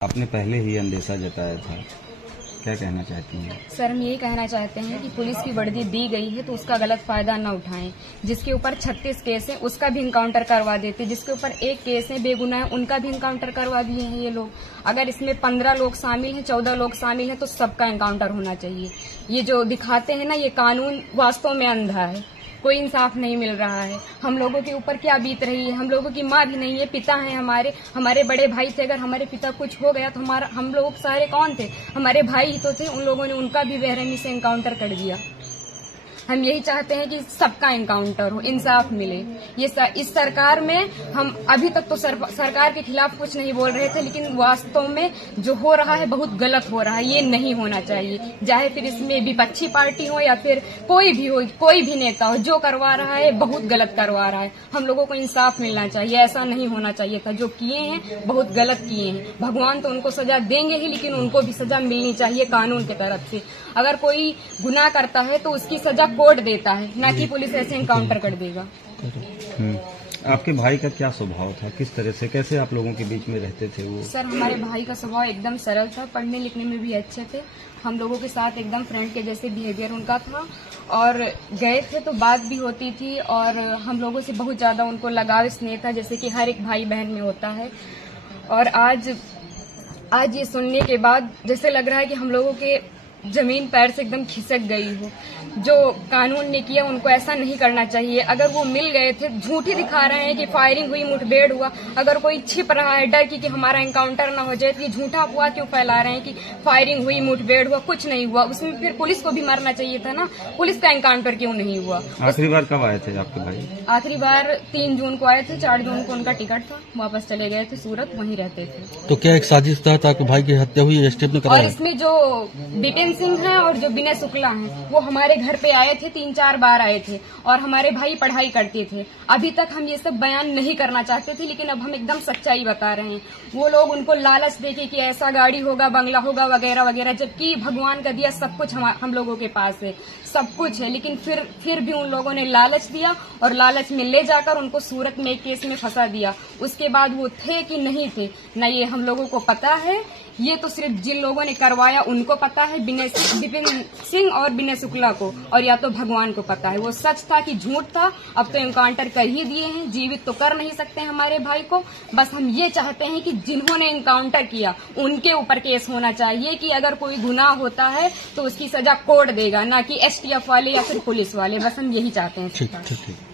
आपने पहले ही अंदेशा जताया था, क्या कहना चाहती हैं? सर, हम यही कहना चाहते हैं कि पुलिस की वर्दी दी गई है तो उसका गलत फायदा न उठाएं। जिसके ऊपर 36 केस है उसका भी इनकाउंटर करवा देते, जिसके ऊपर एक केस है बेगुनाह है उनका भी इनकाउंटर करवा दिए हैं ये लोग। अगर इसमें 15 लोग शामिल हैं, 14 लोग शामिल हैं तो सबका इनकाउंटर होना चाहिए। ये जो दिखाते हैं ना, ये कानून वास्तव में अंधा है, कोई इंसाफ नहीं मिल रहा है। हम लोगों के ऊपर क्या बीत रही है, हम लोगों की माँ भी नहीं है, पिता हैं हमारे बड़े भाई थे। अगर हमारे पिता कुछ हो गया तो हम लोग सारे कौन थे? हमारे भाई ही तो थे। उन लोगों ने उनका भी बेरहमी से इनकाउंटर कर दिया। हम यही चाहते हैं कि सबका इनकाउंटर हो, इंसाफ मिले। इस सरकार में हम अभी तक तो सरकार के खिलाफ कुछ नहीं बोल रहे थे, लेकिन वास्तव में जो हो रहा है बहुत गलत हो रहा है। ये नहीं होना चाहिए, चाहे फिर इसमें विपक्षी पार्टी हो या फिर कोई भी हो, कोई भी नेता हो, जो करवा रहा है बहुत गलत करवा रहा है। हम लोगों को इंसाफ मिलना चाहिए, ऐसा नहीं होना चाहिए था। जो किए हैं बहुत गलत किए हैं। भगवान तो उनको सजा देंगे ही, लेकिन उनको भी सजा मिलनी चाहिए कानून की तरफ से। अगर कोई गुनाह करता है तो उसकी सजा कोर्ट देता है, ना कि पुलिस ऐसे इनकाउंटर कर देगा। आपके भाई का क्या स्वभाव था, किस तरह से, कैसे आप लोगों के बीच में रहते थे वो? सर, हमारे भाई का स्वभाव एकदम सरल था, पढ़ने लिखने में भी अच्छे थे। हम लोगों के साथ एकदम फ्रेंड के जैसे बिहेवियर उनका था, और गए थे तो बात भी होती थी, और हम लोगों से बहुत ज्यादा उनको लगाव स्नेह था, जैसे कि हर एक भाई बहन में होता है। और आज ये सुनने के बाद जैसे लग रहा है कि हम लोगों के जमीन पैर से एकदम खिसक गई हो। जो कानून ने किया उनको ऐसा नहीं करना चाहिए। अगर वो मिल गए थे, झूठी दिखा रहे हैं कि फायरिंग हुई, मुठभेड़ हुआ। अगर कोई छिप रहा है डर की कि हमारा एनकाउंटर ना हो जाए, तो ये झूठा अफवाह क्यों फैला रहे हैं कि फायरिंग हुई, मुठभेड़ हुआ? कुछ नहीं हुआ। उसमें फिर पुलिस को भी मारना चाहिए था ना, पुलिस का एनकाउंटर क्यों नहीं हुआ? आखिरी बार कब आए थे आपके भाई? आखिरी बार 3 जून को आए थे, 4 जून को उनका टिकट था, वापस चले गए थे सूरत, वहीं रहते थे। तो क्या एक साजिश तहत आपके भाई की हत्या हुई है? स्टेप में और इसमें जो बिपिन सिंह है और जो विनय शुक्ला हैं, वो हमारे घर पे आए थे, 3-4 बार आए थे, और हमारे भाई पढ़ाई करते थे। अभी तक हम ये सब बयान नहीं करना चाहते थे, लेकिन अब हम एकदम सच्चाई बता रहे हैं। वो लोग उनको लालच देके कि ऐसा गाड़ी होगा, बंगला होगा, वगैरह वगैरह, जबकि भगवान का दिया सब कुछ हम लोगों के पास है, सब कुछ है। लेकिन फिर भी उन लोगों ने लालच दिया, और लालच में ले जाकर उनको सूरत में एक केस में फंसा दिया। उसके बाद वो थे कि नहीं थे, न ये हम लोगों को पता है। ये तो सिर्फ जिन लोगों ने करवाया उनको पता है, विपिन सिंह और विनय शुक्ला को, और या तो भगवान को पता है वो सच था कि झूठ था। अब तो एनकाउंटर कर ही दिए हैं, जीवित तो कर नहीं सकते हमारे भाई को। बस हम ये चाहते हैं कि जिन्होंने एनकाउंटर किया उनके ऊपर केस होना चाहिए, कि अगर कोई गुनाह होता है तो उसकी सजा कोर्ट देगा, ना कि STF वाले या फिर पुलिस वाले। बस हम यही चाहते हैं। ठीक।